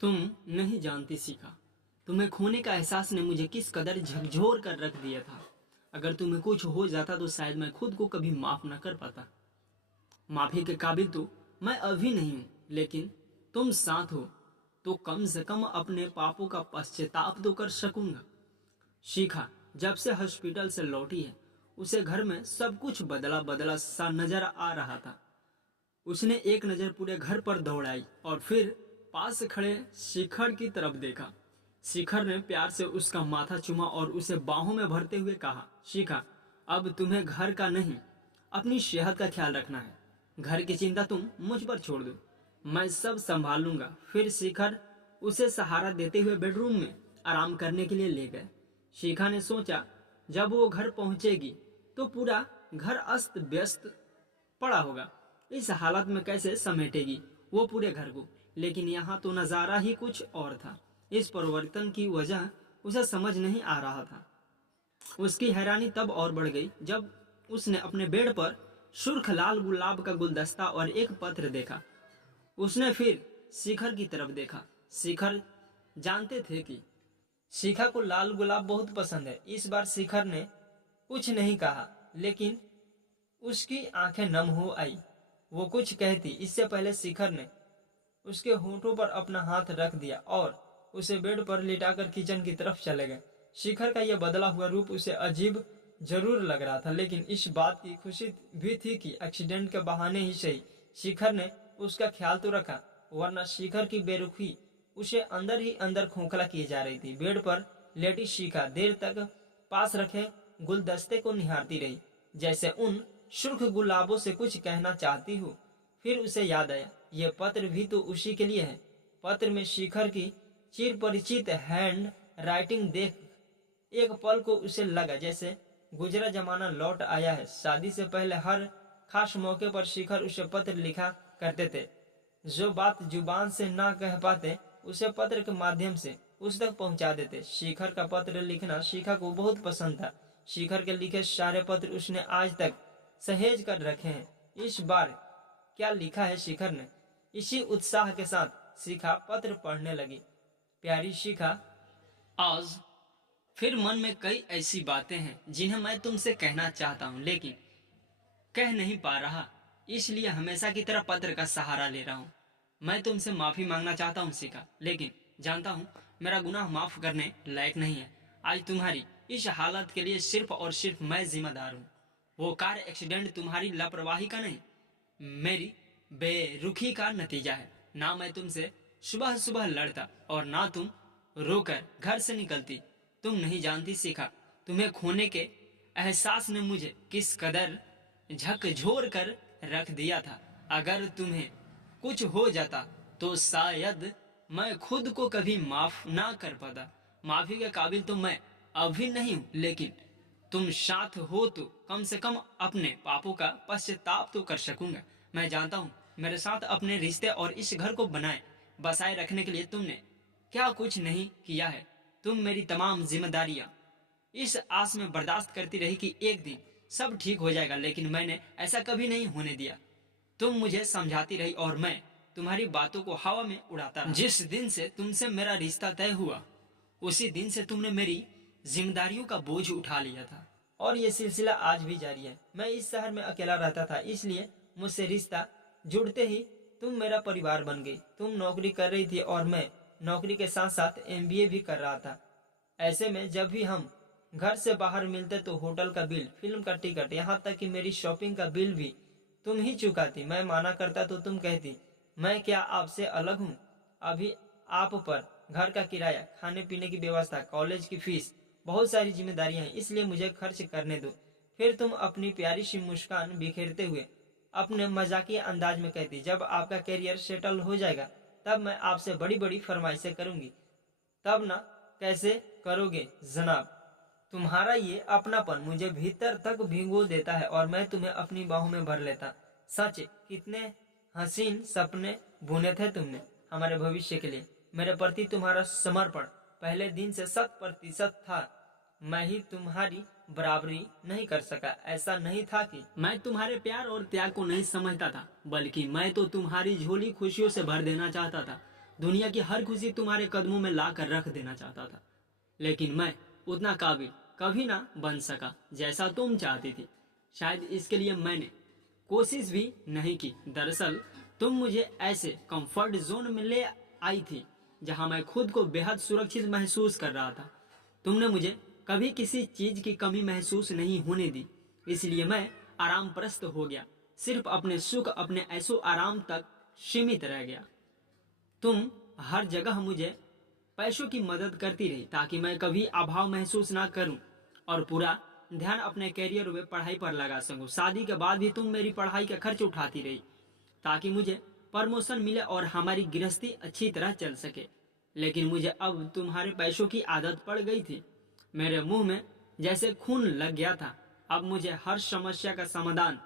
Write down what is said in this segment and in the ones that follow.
तुम नहीं जानती शिखा, तुम्हें खोने का एहसास ने मुझे किस कदर झकझोर कर रख दिया था। अगर तुम्हें कुछ हो जाता तो शायद मैं खुद को कभी माफ न कर पाता। माफी के काबिल तो मैं अभी नहीं हूं, लेकिन तुम साथ हो तो कम से कम अपने पापों का पश्चाताप तो कर सकूंगा। शिखा जब से हॉस्पिटल से लौटी है, उसे घर में सब कुछ बदला बदला सा नजर आ रहा था। उसने एक नजर पूरे घर पर दौड़ाई और फिर पास खड़े शिखर की तरफ देखा। शिखर ने प्यार से उसका माथा चूमा और उसे बाहों में भरते हुए कहा, शिखा, अब तुम्हें घर का नहीं, अपनी सेहत का ख्याल रखना है। घर की चिंता तुम मुझ पर छोड़ दो, मैं सब संभाल लूंगा। फिर शिखर उसे सहारा देते हुए बेडरूम में आराम करने के लिए ले गए। शिखा ने सोचा, जब वो घर पहुंचेगी तो पूरा घर अस्त व्यस्त पड़ा होगा। इस हालत में कैसे समेटेगी वो पूरे घर को। लेकिन यहाँ तो नजारा ही कुछ और था। इस परिवर्तन की वजह उसे समझ नहीं आ रहा था। उसकी हैरानी तब और बढ़ गई जब उसने अपने बेड पर सुर्ख लाल गुलाब का गुलदस्ता और एक पत्र देखा। उसने फिर शिखर की तरफ देखा। शिखर जानते थे कि शिखा को लाल गुलाब बहुत पसंद है। इस बार शिखर ने कुछ नहीं कहा, लेकिन उसकी आंखें नम हो आई। वो कुछ कहती इससे पहले शिखर ने उसके होठों पर अपना हाथ रख दिया और उसे बेड पर लिटाकर किचन की तरफ चले गए। शिखर का यह बदला हुआ रूप उसे अजीब जरूर लग रहा था, लेकिन इस बात की खुशी भी थी कि एक्सीडेंट के बहाने ही सही शिखर ने उसका ख्याल तो रखा, वरना शिखर की बेरुखी उसे अंदर ही अंदर खोखला किए जा रही थी। बेड पर लेटी शिखा देर तक पास रखे गुलदस्ते को निहारती रही, जैसे उन सुर्ख गुलाबों से कुछ कहना चाहती हो। फिर उसे याद आया, यह पत्र भी तो उसी के लिए है। पत्र में शिखर की चिर परिचित हैंड राइटिंग देख एक पल को उसे लगा जैसे गुजरा जमाना लौट आया है। शादी से पहले हर खास मौके पर शिखर उसे पत्र लिखा करते थे। जो बात जुबान से ना कह पाते उसे पत्र के माध्यम से उस तक पहुंचा देते। शिखर का पत्र लिखना शिखा को बहुत पसंद था। शिखर के लिखे सारे पत्र उसने आज तक सहेज कर रखे हैं। इस बार क्या लिखा है शिखर ने, इसी उत्साह के साथ शिखा पत्र पढ़ने लगी। प्यारी शिखा, आज फिर मन में कई ऐसी बातें हैं जिन्हें मैं तुमसे कहना चाहता हूँ, लेकिन कह नहीं पा रहा, इसलिए हमेशा की तरह पत्र का सहारा ले रहा हूँ। मैं तुमसे माफी मांगना चाहता हूँ शिखा, लेकिन जानता हूँ मेरा गुनाह माफ करने लायक नहीं है। आज तुम्हारी इस हालत के लिए सिर्फ और सिर्फ मैं जिम्मेदार हूँ। वो कार एक्सीडेंट तुम्हारी लापरवाही का नहीं, मेरी बेरुखी का नतीजा है। ना मैं तुमसे सुबह सुबह लड़ता और ना तुम रोकर घर से निकलती। तुम नहीं जानती शिखा, तुम्हें खोने के एहसास ने मुझे किस कदर झकझोर कर रख दिया था। अगर तुम्हें कुछ हो जाता तो शायद मैं खुद को कभी माफ ना कर पाता। माफी के काबिल तो मैं अभी नहीं हूं, लेकिन तुम साथ हो तो कम से कम अपने पापों का पश्चाताप तो कर सकूंगा। मैं जानता हूँ मेरे साथ अपने रिश्ते और इस घर को बसाए रखने के लिए तुमने क्या कुछ नहीं किया है। तुम मेरी तमाम जिम्मेदारियां इस आस में बर्दाश्त करती रही कि एक दिन सब ठीक हो जाएगा, लेकिन मैंने ऐसा कभी नहीं होने दिया। तुम मुझे समझाती रही और मैं तुम्हारी बातों को हवा में उड़ाता रहा। जिस दिन से तुमसे मेरा रिश्ता तय हुआ, उसी दिन से तुमने मेरी जिम्मेदारियों का बोझ उठा लिया था और ये सिलसिला आज भी जारी है। मैं इस शहर में अकेला रहता था, इसलिए मुझसे रिश्ता जुड़ते ही तुम मेरा परिवार बन गई। तुम नौकरी कर रही थी और मैं नौकरी के साथ साथ एमबीए भी कर रहा था। ऐसे में जब भी हम घर से बाहर मिलते तो होटल का बिल, फिल्म का टिकट, यहाँ तक कि मेरी शॉपिंग का बिल भी तुम ही चुकाती। मैं माना करता तो तुम कहती, मैं क्या आपसे अलग हूँ। अभी आप पर घर का किराया, खाने पीने की व्यवस्था, कॉलेज की फीस, बहुत सारी जिम्मेदारियां हैं, इसलिए मुझे खर्च करने दो। फिर तुम अपनी प्यारी सी मुस्कान बिखेरते हुए अपने मजाकिया अंदाज में कहती, जब आपका करियर सेटल हो जाएगा तब मैं आपसे बड़ी बड़ी फरमाइशें करूंगी। तब ना कैसे करोगे जनाब। तुम्हारा ये अपनापन मुझे भीतर तक भिगो देता है और मैं तुम्हें अपनी बाहों में भर लेता। सच, कितने हसीन सपने बुने थे तुमने हमारे भविष्य के लिए। मेरे प्रति तुम्हारा समर्पण पहले दिन से 100% था। मैं ही तुम्हारी बराबरी नहीं कर सका। ऐसा नहीं था कि मैं तुम्हारे प्यार और त्याग को नहीं समझता था, बल्कि मैं तो तुम्हारी झोली खुशियों से भर देना चाहता था। दुनिया की हर खुशी तुम्हारे कदमों में ला कर रख देना चाहता था, लेकिन मैं उतना काबिल कभी ना बन सका जैसा तुम चाहती थी। शायद इसके लिए मैंने कोशिश भी नहीं की। दरअसल तुम मुझे ऐसे कंफर्ट जोन में ले आई थी जहां मैं खुद को बेहद सुरक्षित महसूस कर रहा था। तुमने मुझे कभी किसी चीज की कमी महसूस नहीं होने दी, इसलिए मैं आराम परस्त हो गया, सिर्फ अपने सुख, अपने ऐशो आराम तक सीमित रह गया। तुम हर जगह मुझे पैसों की मदद करती रही ताकि मैं कभी अभाव महसूस ना करूं और पूरा ध्यान अपने करियर व पढ़ाई पर लगा सकूं। शादी के बाद भी तुम मेरी पढ़ाई का खर्च उठाती रही ताकि मुझे प्रमोशन मिले और हमारी गृहस्थी अच्छी तरह चल सके। लेकिन मुझे अब तुम्हारे पैसों की आदत पड़ गई थी। मेरे मुंह में जैसे खून लग गया था। अब मुझे हर समस्या का समाधान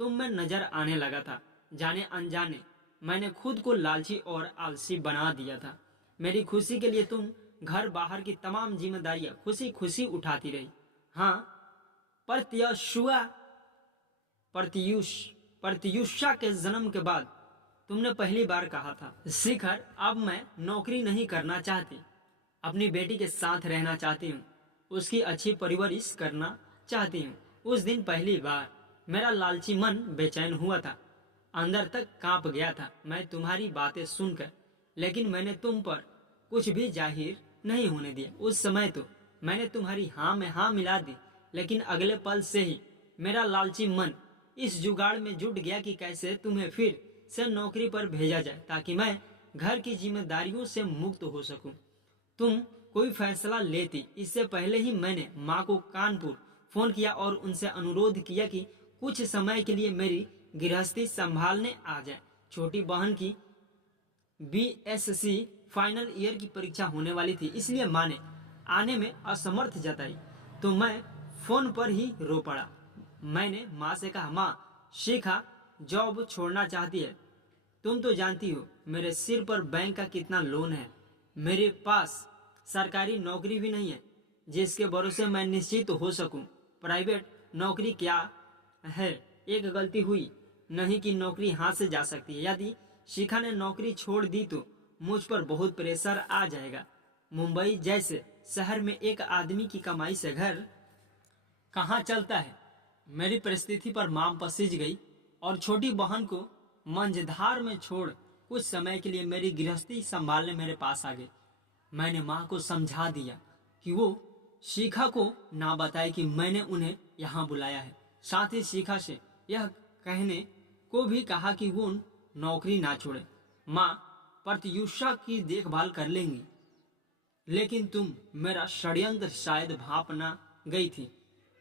तुम में नजर आने लगा था। जाने अनजाने मैंने खुद को लालची और आलसी बना दिया था। मेरी खुशी के लिए तुम घर बाहर की तमाम जिम्मेदारियां खुशी खुशी उठाती रही। हाँ, प्रत्युषा प्रत्युष प्रत्युषा के जन्म के बाद तुमने पहली बार कहा था, शिखर अब मैं नौकरी नहीं करना चाहती, अपनी बेटी के साथ रहना चाहती हूँ, उसकी अच्छी परवरिश करना चाहती हूँ। उस दिन पहली बार मेरा लालची मन बेचैन हुआ था, अंदर तक कांप गया था मैं तुम्हारी बातें सुनकर। लेकिन मैंने तुम पर कुछ भी जाहिर नहीं होने दिया। उस समय तो मैंने तुम्हारी हाँ में हाँ मिला दी, लेकिन अगले पल से ही मेरा लालची मन इस जुगाड़ में जुट गया कि कैसे तुम्हें फिर से नौकरी पर भेजा जाए ताकि मैं घर की जिम्मेदारियों से मुक्त हो सकूं। तुम कोई फैसला लेती इससे पहले ही मैंने माँ को कानपुर फोन किया और उनसे अनुरोध किया कि कुछ समय के लिए मेरी गृहस्थी संभालने आ जाए। छोटी बहन की बीएससी फाइनल ईयर की परीक्षा होने वाली थी, इसलिए माँ ने आने में असमर्थ जताई तो मैं फोन पर ही रो पड़ा। मैंने माँ से कहा, माँ शिखा जॉब छोड़ना चाहती है। तुम तो जानती हो मेरे सिर पर बैंक का कितना लोन है। मेरे पास सरकारी नौकरी भी नहीं है जिसके भरोसे मैं निश्चित हो सकूं। प्राइवेट नौकरी क्या है, एक गलती हुई नहीं कि नौकरी हाथ से जा सकती है। यदि शिखा ने नौकरी छोड़ दी तो मुझ पर बहुत प्रेशर आ जाएगा। मुंबई जैसे शहर में एक आदमी की कमाई से घर कहाँ चलता है। मेरी परिस्थिति पर मां पसीज गई और छोटी बहन को मंझधार में छोड़ कुछ समय के लिए मेरी गृहस्थी संभालने मेरे पास आ गई। मैंने माँ को समझा दिया कि वो शिखा को ना बताए कि मैंने उन्हें यहाँ बुलाया है। साथ ही शिखा से यह कहने को भी कहा कि वो नौकरी ना छोड़े। माँ प्रत्युषा की देखभाल कर लेंगी, लेकिन तुम मेरा षड्यंत्र शायद भाप ना गई थी।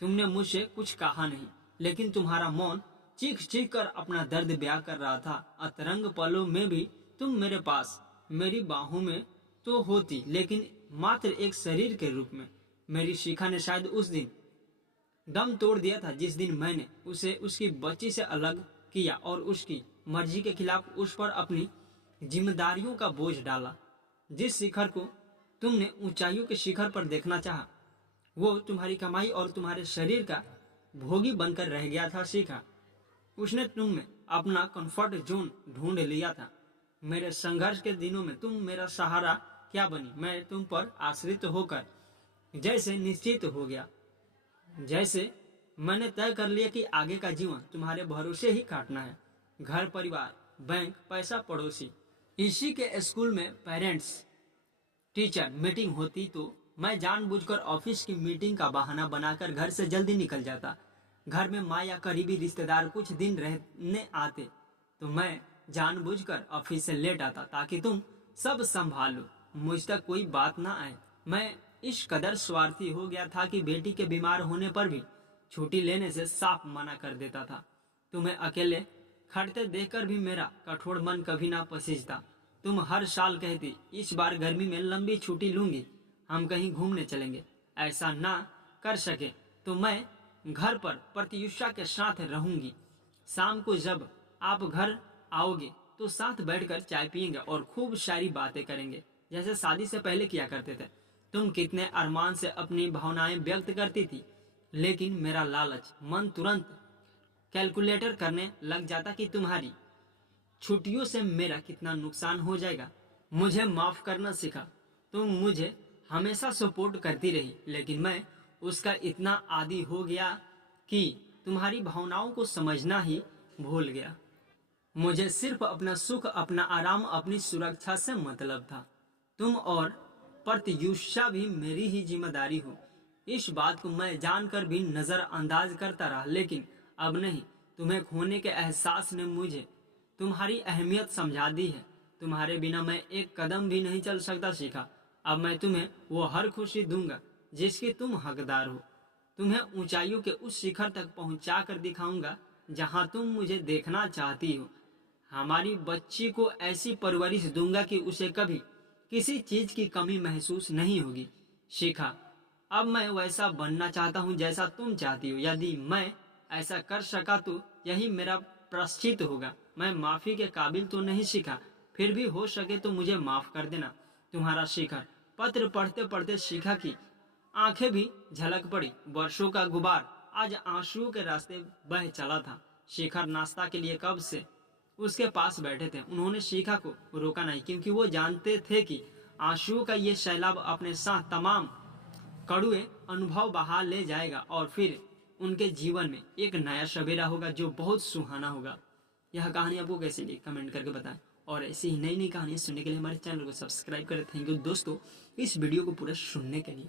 तुमने मुझसे कुछ कहा नहीं, लेकिन तुम्हारा मौन चीख चीख कर अपना दर्द बयां कर रहा था। अतरंग पलों में भी तुम मेरे पास, मेरी बाहों में तो होती, लेकिन मात्र एक शरीर के रूप में। मेरी शिखा ने शायद उस दिन दम तोड़ दिया था जिस दिन मैंने उसे उसकी बच्ची से अलग किया और उसकी मर्जी के खिलाफ उस पर अपनी जिम्मेदारियों का बोझ डाला। जिस शिखर को तुमने ऊंचाइयों के शिखर पर देखना चाहा, वो तुम्हारी कमाई और तुम्हारे शरीर का भोगी बनकर रह गया था। शिखा, उसने तुम में अपना कंफर्ट जोन ढूंढ लिया था। मेरे संघर्ष के दिनों में तुम मेरा सहारा क्या बनी। मैं तुम पर आश्रित होकर जैसे निश्चित हो गया, जैसे मैंने तय कर लिया कि आगे का जीवन तुम्हारे भरोसे ही काटना है। घर परिवार, बैंक, पैसा, पड़ोसी, इसी के स्कूल में पेरेंट्स टीचर मीटिंग होती तो मैं जानबूझकर ऑफिस की मीटिंग का बहाना बनाकर घर से जल्दी निकल जाता। घर में माँ या करीबी रिश्तेदार कुछ दिन रहने आते तो मैं जानबूझकर ऑफिस से लेट आता ताकि तुम सब संभाल लो, मुझ तक कोई बात ना आए। मैं इस कदर स्वार्थी हो गया था कि बेटी के बीमार होने पर भी छुट्टी लेने से साफ मना कर देता था। तुम्हें अकेले खड़ते देखकर भी मेरा कठोर मन कभी ना पसीजता। तुम हर साल कहती, इस बार गर्मी में लंबी छुट्टी लूंगी, हम कहीं घूमने चलेंगे। ऐसा ना कर सके तो मैं घर पर प्रत्युषा के साथ रहूंगी। शाम को जब आप घर आओगे तो साथ बैठकर चाय पियेंगे और खूब सारी बातें करेंगे जैसे शादी से पहले किया करते थे। तुम कितने अरमान से अपनी भावनाएं व्यक्त करती थी, लेकिन मेरा लालच मन तुरंत कैलकुलेटर करने लग जाता कि तुम्हारी छुट्टियों से मेरा कितना नुकसान हो जाएगा। मुझे माफ करना सीखा। तुम मुझे हमेशा सपोर्ट करती रही, लेकिन मैं उसका इतना आदी हो गया कि तुम्हारी भावनाओं को समझना ही भूल गया। मुझे सिर्फ अपना सुख, अपना आराम, अपनी सुरक्षा से मतलब था। तुम और प्रत्युषा भी मेरी ही जिम्मेदारी हो। इस बात को मैं जानकर भी नजरअंदाज करता रहा, लेकिन अब नहीं। तुम्हें खोने के एहसास ने मुझे तुम्हारी अहमियत समझा दी है। तुम्हारे बिना मैं एक कदम भी नहीं चल सकता सीखा। अब मैं तुम्हें वो हर खुशी दूंगा जिसकी तुम हकदार हो। तुम्हें ऊंचाइयों के उस शिखर तक पहुंचा कर दिखाऊंगा जहां तुम मुझे देखना चाहती हो। हमारी बच्ची को ऐसी परवरिश दूंगा कि उसे कभी किसी चीज की कमी महसूस नहीं होगी। शिखा, अब मैं वैसा बनना चाहता हूँ जैसा तुम चाहती हो। यदि मैं ऐसा कर सका तो यही मेरा प्रायश्चित होगा। मैं माफी के काबिल तो नहीं शिखा, फिर भी हो सके तो मुझे माफ कर देना। तुम्हारा शिखर। पत्र पढ़ते पढ़ते शिखा की आंखें भी झलक पड़ी। वर्षों का गुबार आज आंसुओं के रास्ते बह चला था। शिखर नाश्ता के लिए कब से उसके पास बैठे थे। उन्होंने शिखा को रोका नहीं, क्योंकि वो जानते थे कि आंसुओं का ये सैलाब अपने साथ तमाम कड़ुए अनुभव बहा ले जाएगा और फिर उनके जीवन में एक नया सवेरा होगा जो बहुत सुहाना होगा। यह कहानी आपको कैसी लगी कमेंट करके बताएं, और ऐसी ही नई नई कहानियां सुनने के लिए हमारे चैनल को सब्सक्राइब करें। थैंक यू दोस्तों इस वीडियो को पूरा सुनने के लिए।